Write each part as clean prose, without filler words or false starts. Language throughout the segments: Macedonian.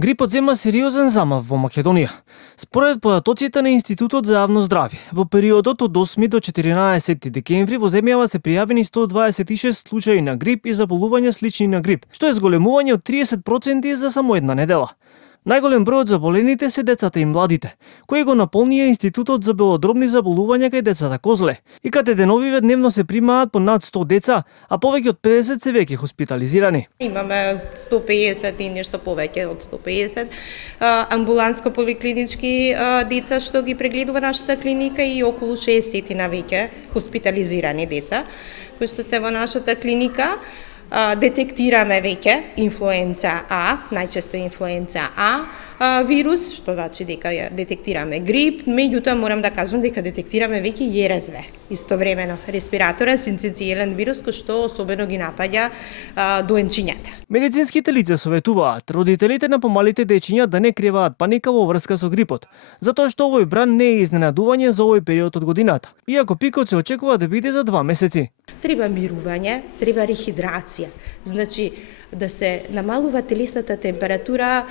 Грипот зема сериозен замав во Македонија. Според податоците на Институтот за јавно здравје, во периодот од 8 до 14 декември во земјава се пријавени 126 случаи на грип и заболувања слични на грип, што е зголемување од 30% за само една недела. Најголем број од заболените се децата и младите, кои го наполнија Институтот за белодробни заболувања кај децата Козле, и каде деновиве дневно се примаат по над 100 деца, а повеќе од 50 се веќе хоспитализирани. Имаме 150 и нешто повеќе од 150 амбуланско-поликлинички деца што ги прегледува нашата клиника и околу 60 на веќе хоспитализирани деца кои што се во нашата клиника. Детектираме веќе инфлуенца А, најчесто инфлуенца А вирус, што значи дека детектираме грип, меѓутоа морам да кажам дека детектираме веќе и РСВ, истовремено респираторен синцитиелен вирус кој што особено ги напаѓа доенчињата. Медицинските лица советуваат родителите на помалите дечиња да не криваат паника во врска со грипот, затоа што овој бран не е изненадување за овој период од годината, иако пикот се очекува да биде за 2 месеци. Треба мирување, треба рехидрација. Значи, да се намалува телесната температура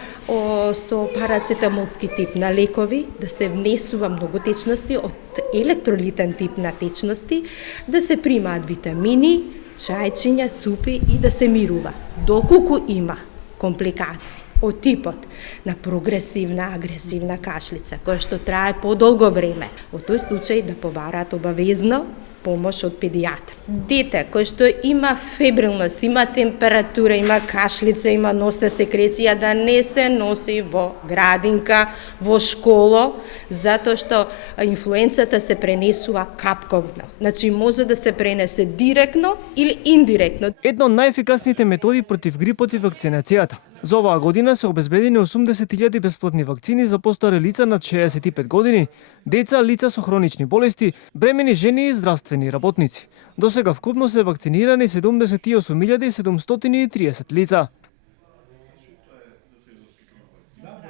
со парацетамолски тип на лекови, да се внесува многу течности од електролитен тип на течности, да се примаат витамини, чајчиња, супи и да се мирува. Доколку има компликации од типот на прогресивна, агресивна кашлица, која што трае подолго време, во тој случај да побараат обавезно помош од педијатар. Дете кој што има фебрилност, има температура, има кашлица, има носна секреција, да не се носи во градинка, во школа, затоа што инфлуенцата се пренесува капковно. Значи може да се пренесе директно или индиректно. Една од најефикасните методи против грипот е вакцинацијата. За оваа година се обезбедени 80.000 бесплатни вакцини за постари лица над 65 години, деца, лица со хронични болести, бремени жени и здравствени работници. Досега вкупно се вакцинирани 78.730 лица.